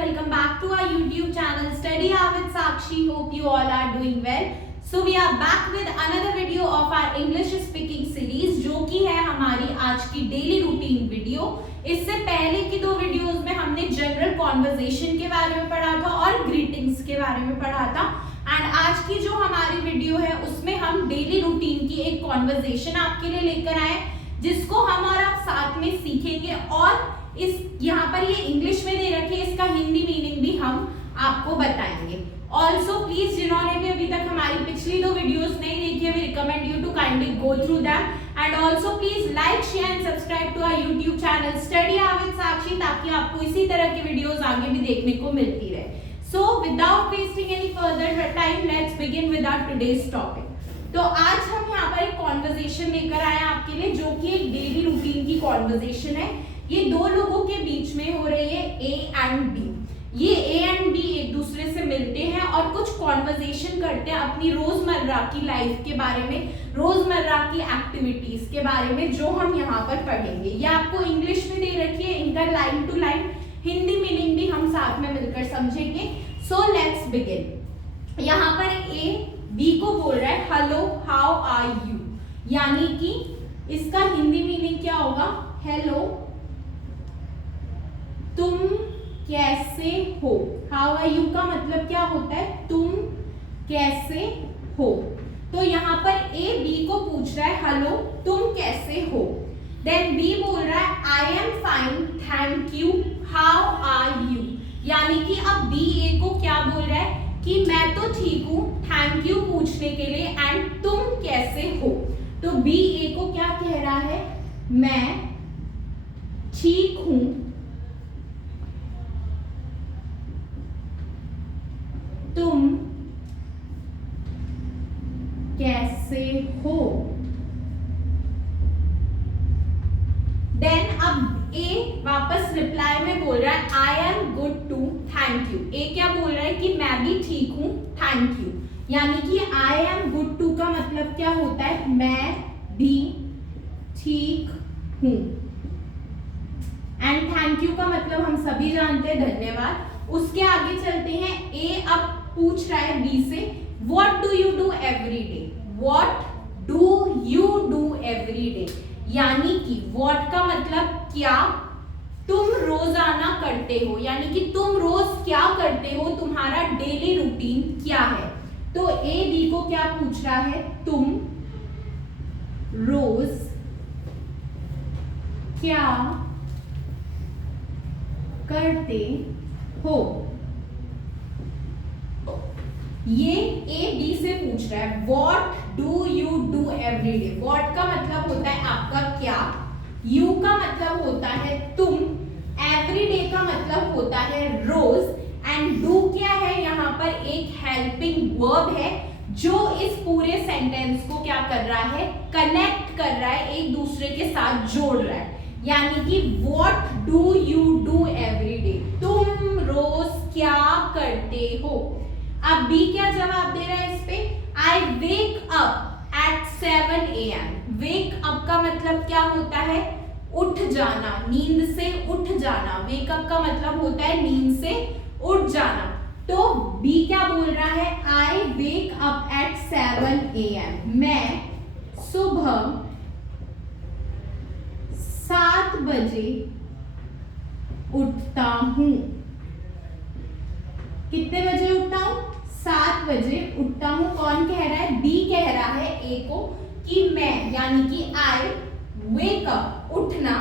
welcome back to our YouTube channel Study Hour with Sakshi. Hope you all are doing well. So we are back with another video of our English speaking series जो कि है हमारी आज की daily routine video. इससे पहले की दो वीडियोस में हमने जनरल कॉन्वर्जेशन के बारे में पढ़ा था और ग्रीटिंग्स के बारे में पढ़ा था एंड आज की जो हमारी वीडियो है उसमें हम डेली रूटीन की एक कॉन्वर्जेशन आपके लिए लेकर आए जिसको हम और आप साथ में सीखेंगे और इस यहाँ पर ये इंग्लिश में दे रखी है, इसका हिंदी मीनिंग भी हम आपको बताएंगे। ऑल्सो प्लीज जिन्होंने भी अभी तक हमारी पिछली दो वीडियोस नहीं देखी है, we recommend you to kindly go through them and also please like share and subscribe to our YouTube channel study hour with Sakshi ताकि आपको इसी तरह की वीडियोस आगे भी देखने को मिलती रहे। So without wasting any further time let's begin with our today's topic. तो आज हम यहाँ पर एक कॉन्वर्जेशन लेकर आए आपके लिए जो कि एक डेली रूटीन की कॉन्वर्जेशन है। ये दो लोगों के बीच में हो रही है ए एंड बी। ये ए एंड बी एक दूसरे से मिलते हैं और कुछ कॉन्वर्जेशन करते हैं अपनी रोजमर्रा की लाइफ के बारे में, रोजमर्रा की एक्टिविटीज के बारे में जो हम यहाँ पर पढ़ेंगे। ये आपको इंग्लिश में दे रखी है, इनका line to line Hindi meaning भी हम साथ में मिलकर समझेंगे। So let's begin. यहाँ पर ए बी को बोल रहा है हेलो हाउ आर यू, यानी कि इसका हिंदी मीनिंग क्या होगा, हेलो तुम कैसे हो। हाउ आर यू का मतलब क्या होता है, तुम कैसे हो। तो यहाँ पर ए बी को पूछ रहा है हेलो तुम कैसे हो। देन बी बोल रहा है I am fine thank you how are you, यानी कि अब बी ए को क्या बोल रहा है कि मैं तो ठीक हूँ, थैंक यू पूछने के लिए एंड तुम कैसे हो। तो बी ए को क्या कह रहा है, मैं ठीक हूँ तुम कैसे हो। देन अब ए वापस रिप्लाई में बोल रहा है I am good too thank you. A क्या बोल रहा है कि मैं भी ठीक हूं थैंक यू, यानी कि आई एम गुड टू का मतलब क्या होता है, मैं भी ठीक हूं एंड थैंक यू का मतलब हम सभी जानते हैं धन्यवाद। उसके आगे चलते हैं। ए अब पूछ रहा है बी से what do you do every day, what do you do every day, यानी कि व्हाट का मतलब क्या तुम रोजाना करते हो, यानी कि तुम रोज क्या करते हो, तुम्हारा डेली रूटीन क्या है। तो ए बी को क्या पूछ रहा है, तुम रोज क्या करते हो। ये ए बी से पूछ रहा है what do you do every day. What का मतलब होता है आपका क्या, यू का मतलब होता है तुम, एवरी डे का मतलब होता है रोज एंड डू क्या है, यहाँ पर एक हेल्पिंग वर्ब है जो इस पूरे सेंटेंस को क्या कर रहा है, कनेक्ट कर रहा है, एक दूसरे के साथ जोड़ रहा है। यानी कि what do you do every day, तुम रोज क्या करते हो। अब बी क्या जवाब दे रहा है इस पे, I wake up at 7 AM। Wake up का मतलब क्या होता है, उठ जाना, नींद से उठ जाना। वेक अप का मतलब होता है नींद से उठ जाना। तो बी क्या बोल रहा है, आई वेक अप एट 7 AM। मैं सुबह 7 बजे उठता हूं। कितने बजे उठता हूं, 7 बजे उठता हूं। कौन कह रहा है, बी कह रहा है ए को कि मैं, यानी कि आई वेक अप उठना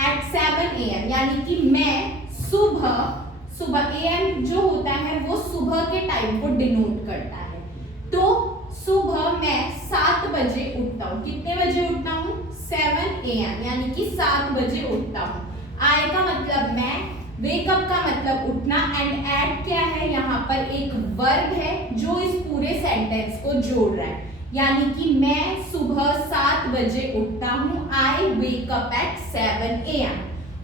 एट 7 AM, यानी कि मैं सुबह AM जो होता है वो सुबह के टाइम को डिनोट करता है। तो सुबह मैं 7 बजे उठता हूं। कितने बजे उठता हूं, 7 AM, यानी कि 7 बजे उठता हूं। आई का मतलब मैं, वेकअप का मतलब उठना एंड एट क्या है, यहाँ पर एक वर्ब है जो इस पूरे सेंटेंस को जोड़ रहा है। यानी कि मैं सुबह 7 बजे उठता हूँ, आई वेक अप एट 7 AM।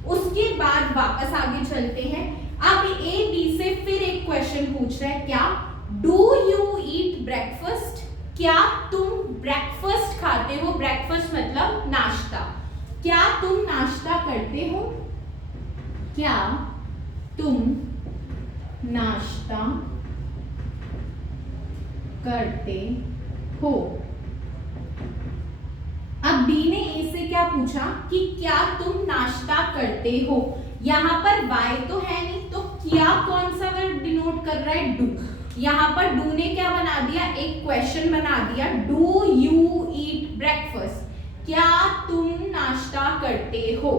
उसके बाद वापस आगे चलते हैं। अब ए बी से फिर एक क्वेश्चन पूछ रहा है, क्या डू यू ईट ब्रेकफास्ट, क्या तुम ब्रेकफास्ट खाते हो। ब्रेकफास्ट मतलब नाश्ता, क्या तुम नाश्ता करते हो, क्या तुम नाश्ता करते हो। अब बी ने ए से क्या पूछा कि क्या तुम नाश्ता करते हो। यहाँ पर वाई तो है नहीं, तो क्या कौन सा वर्ब डिनोट कर रहा है, डू। यहाँ पर डू ने क्या बना दिया, एक क्वेश्चन बना दिया, डू यू ईट ब्रेकफास्ट, क्या तुम नाश्ता करते हो।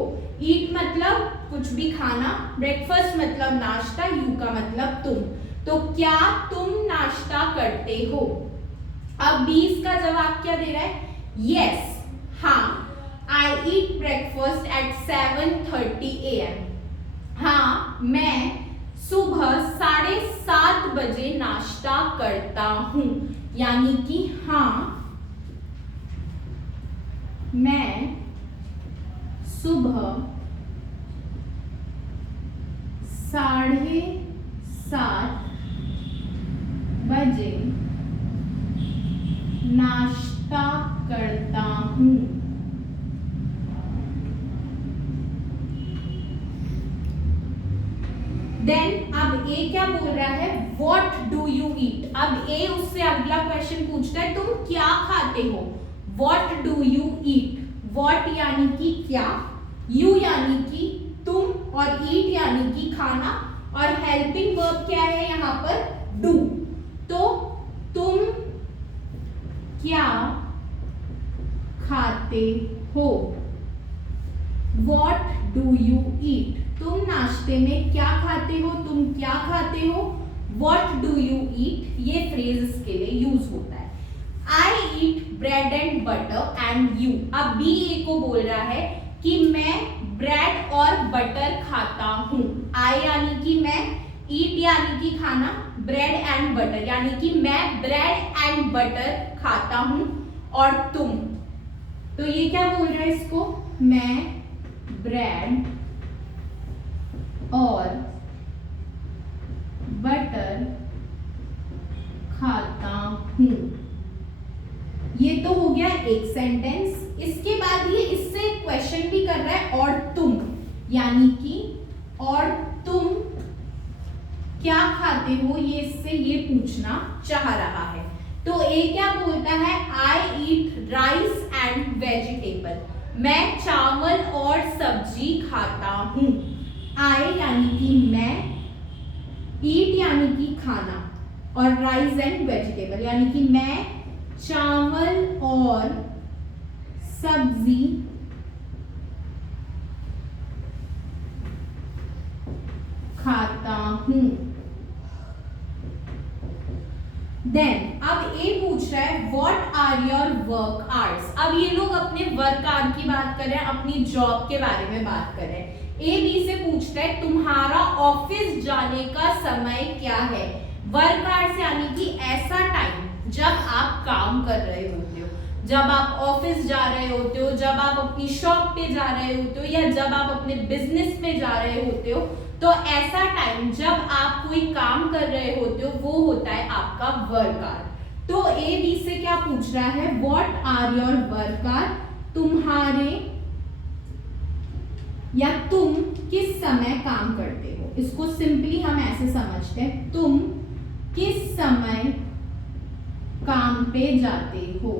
ईट मतलब कुछ भी खाना, ब्रेकफास्ट मतलब नाश्ता, यू का मतलब तुम, तो क्या तुम नाश्ता करते हो। अब 20 का जवाब क्या दे रहा है, यस, हाँ, आई ईट ब्रेकफास्ट एट 7:30 AM। हाँ, मैं सुबह 7:30 बजे नाश्ता करता हूं, यानी कि हाँ, मैं सुबह 7:30 बजे नाश्ता करता हूं। देन अब ए क्या बोल रहा है, व्हाट डू यू ईट। अब ए उससे अगला क्वेश्चन पूछता है, तुम क्या खाते हो। What do you eat, what यानी कि क्या, यू यानी कि तुम, और ईट यानी कि खाना, और हेल्पिंग वर्ब क्या है यहाँ पर, डू। तो तुम क्या खाते हो, व्हाट डू यू ईट, तुम नाश्ते में क्या खाते हो, तुम क्या खाते हो, व्हाट डू यू ईट, ये फ्रेज इसके लिए यूज होता है। I eat bread and butter and you. अब बी ए को बोल रहा है कि मैं ब्रेड और बटर खाता हूं। आई यानी कि मैं, ईट यानी कि खाना, ब्रेड एंड बटर यानी कि मैं ब्रेड एंड बटर खाता हूं, और तुम, तो ये क्या बोल रहा है इसको, मैं ब्रेड और बटर खाता हूं। ये तो हो गया एक सेंटेंस। इसके बाद ये इससे क्वेश्चन भी कर रहा है, और तुम, यानी कि और तुम क्या खाते हो, ये इससे ये पूछना चाह रहा है। तो ए क्या बोलता है, I eat rice and vegetable, मैं चावल और सब्जी खाता हूं। आई यानी कि मैं, ईट यानी कि खाना, और राइस एंड वेजिटेबल यानी कि मैं चावल और सब्जी खाता हूं। देन अब ए पूछ रहा है, what are your work hours. अब ये लोग अपने वर्क आवर की बात कर रहे हैं, अपनी जॉब के बारे में बात कर रहे हैं। ए बी से पूछता है, तुम्हारा ऑफिस जाने का समय क्या है। वर्क आवर्स यानी कि ऐसा टाइम जब आप काम कर रहे होते हो, जब आप ऑफिस जा रहे होते हो, जब आप अपनी शॉप पे जा रहे होते हो, या जब आप अपने बिजनेस में जा रहे होते हो, तो ऐसा टाइम जब आप कोई काम कर रहे होते हो वो होता है आपका वर्क आवर। तो ए बी से क्या पूछ रहा है, what are your work hour, तुम्हारे या तुम किस समय काम करते हो। इसको सिंपली हम ऐसे समझते हैं, तुम किस समय काम पे जाते हो।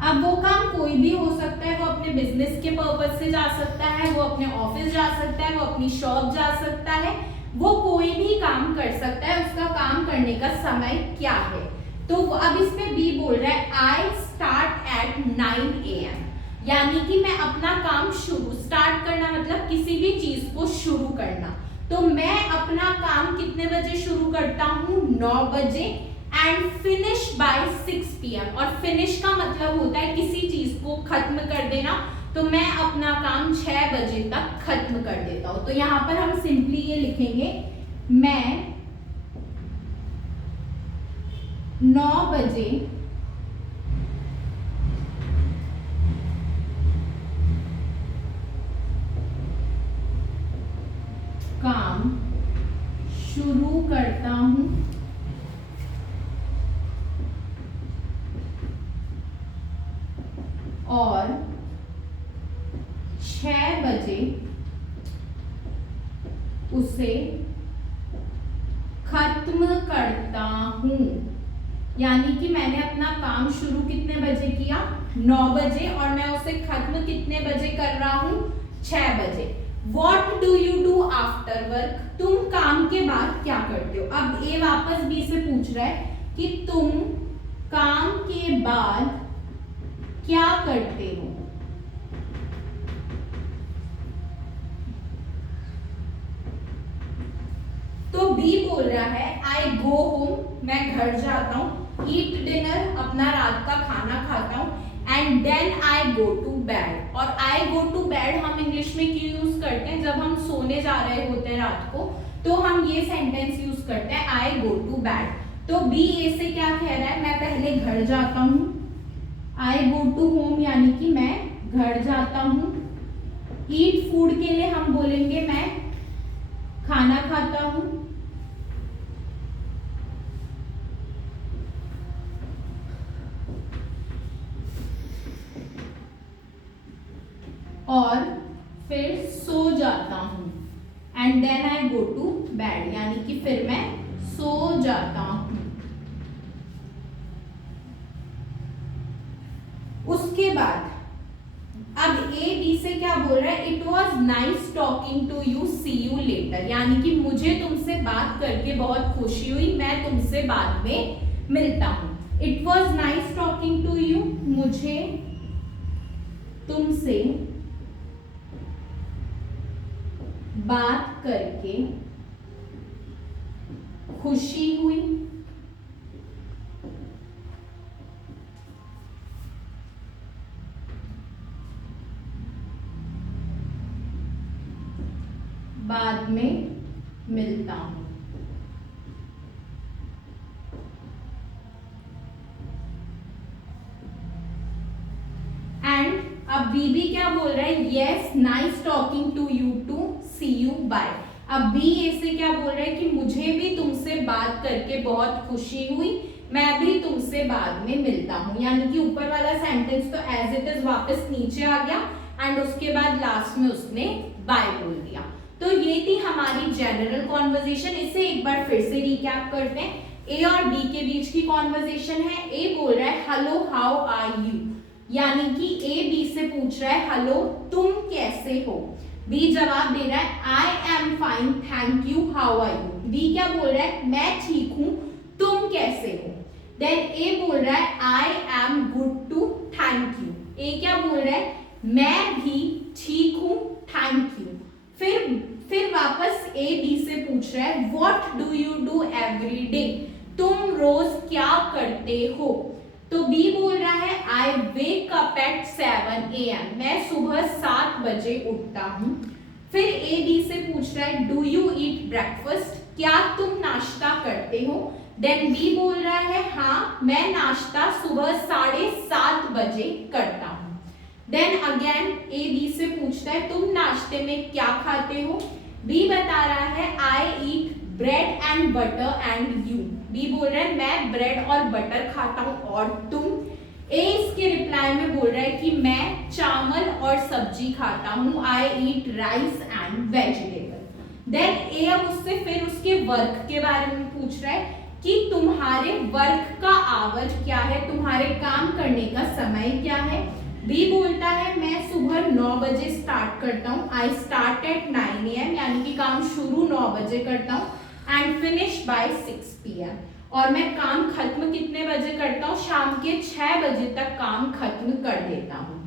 अब वो काम कोई भी हो सकता है, वो अपने बिजनेस के पर्पज से जा सकता है, वो अपने ऑफिस जा सकता है, वो अपनी शॉप जा सकता है, वो कोई भी काम कर सकता है। उसका काम करने का समय क्या है, तो अब इसमें बी बोल रहा है, आई स्टार्ट एट 9 AM, यानी कि मैं अपना काम शुरू, स्टार्ट करना मतलब किसी भी चीज को शुरू करना। तो मैं अपना काम कितने बजे शुरू करता हूँ, 9 बजे, एंड फिनिश बाय 6 PM। और फिनिश का मतलब होता है किसी चीज को खत्म कर देना, तो मैं अपना काम 6 बजे तक खत्म कर देता हूं। तो यहां पर हम सिंपली ये लिखेंगे, मैं 9 बजे काम शुरू करता हूं और 6 बजे उसे खत्म करता हूँ। यानी कि मैंने अपना काम शुरू कितने बजे किया? 9 बजे, और मैं उसे खत्म कितने बजे कर रहा हूँ? 6 बजे। What do you do after work? तुम काम के बाद क्या करते हो? अब ए वापस बी से पूछ रहा है कि तुम काम के बाद क्या करते हो? तो बी बोल रहा है आई गो होम, मैं घर जाता हूँ, ईट डिनर, अपना रात का खाना खाता हूँ, and then I go to bed. और आई गो टू बेड हम इंग्लिश में क्यों यूज करते हैं? जब हम सोने जा रहे होते हैं रात को, तो हम ये सेंटेंस यूज करते हैं आई गो टू बेड। तो बी ए से क्या कह रहा है? मैं पहले घर जाता हूँ, आई गो टू होम यानी कि मैं घर जाता हूँ। ईट फूड के लिए हम बोलेंगे मैं खाना खाता हूँ। और फिर सो जाता हूँ, and then I go to bed, यानी कि फिर मैं सो जाता हूँ। उसके बाद अब ए बी से क्या बोल रहा है? It was nice talking to you, see you later, यानी कि मुझे तुमसे बात करके बहुत खुशी हुई, मैं तुमसे बाद में मिलता हूँ। It was nice talking to you, मुझे तुमसे बात करके खुशी हुई, बाद में मिलता हूं। एंड अब बीबी क्या बोल रहा है? Yes nice talking to you too, see you bye. अब बी ए से क्या बोल रहा है कि मुझे भी तुमसे बात करके बहुत खुशी हुई, मैं भी तुमसे बाद में मिलता हूं। यानी कि ऊपर वाला सेंटेंस तो एज इट इज वापस नीचे आ गया, एंड उसके बाद लास्ट में उसने बाय बोल दिया। तो ये थी हमारी जनरल कॉन्वर्जेशन। इसे एक बार फिर से रिकैप करते हैं। ए और बी के बीच की कॉन्वर्जेशन है। ए बोल रहा है हेलो हाउ आर यू, यानी कि ए बी से पूछ रहा है हेलो तुम कैसे हो। बी जवाब दे रहा है I am fine thank you how are you. B क्या बोल रहा है? मैं ठीक हूं, तुम कैसे हो। देन ए बोल रहा है I am good too thank you. A क्या बोल रहा है? मैं भी ठीक हूं थैंक यू। फिर वापस ए बी से पूछ रहा है what do you do every day, तुम रोज क्या करते हो। तो बी बोल रहा है आई वेक अप एट 7 AM, मैं सुबह 7 बजे उठता हूँ। फिर ए बी से पूछ रहा है डू यू ईट ब्रेकफास्ट, क्या तुम नाश्ता करते हो। देन बी बोल रहा है हाँ मैं नाश्ता सुबह 7:30 बजे करता हूँ। देन अगेन ए बी से पूछता है तुम नाश्ते में क्या खाते हो। बी बता रहा है I eat bread and butter and you. B बोल रहा है मैं ब्रेड और बटर खाता हूँ, और तुम। ए इसके रिप्लाई में बोल रहा है कि मैं चावल और सब्जी खाता हूँ, I eat rice and vegetable. Then A अब उससे फिर उसके वर्क के बारे में पूछ रहा है कि तुम्हारे वर्क का आवर क्या है, तुम्हारे काम करने का समय क्या है। बी बोलता है मैं सुबह 9 बजे स्टार्ट करता हूँ, आई स्टार्ट एट 9 AM, यानी कि काम शुरू 9 बजे करता हूँ, एंड फिनिश बाय 6 PM, और मैं काम खत्म कितने बजे करता हूँ? शाम के 6 बजे तक काम खत्म कर देता हूँ।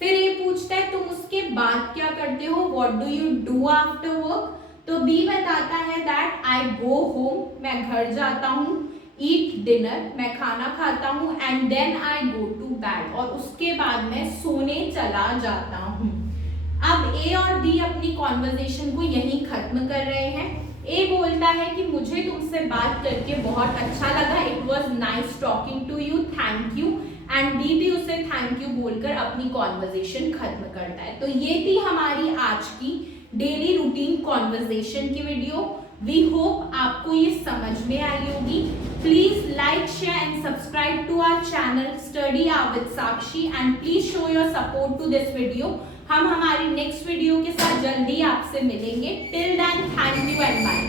फिर ये पूछता है तुम उसके बाद क्या करते हो, what do you do after work. तो बी बताता है दैट आई गो होम, मैं घर जाता हूँ, ईट डिनर, मैं खाना खाता हूँ, and then I go to bed, और उसके बाद मैं सोने चला जाता हूँ। अब ए और बी अपनी कॉन्वर्जेशन को यहीं खत्म कर रहे हैं। ए बोलता है कि मुझे तुमसे बात करके बहुत अच्छा लगा, it was nice talking to you, thank you, and B भी उसे थैंक यू बोलकर अपनी कॉन्वर्जेशन खत्म करता है। तो ये थी हमारी आज की डेली रूटीन कॉन्वर्जेशन की वीडियो। वी होप आपको ये समझ में आई होगी। Please like, share and subscribe to our channel Study Hour with Sakshi, and please show your support to this video हम हमारी नेक्स्ट वीडियो के साथ जल्दी आपसे मिलेंगे। Till then thank you and bye.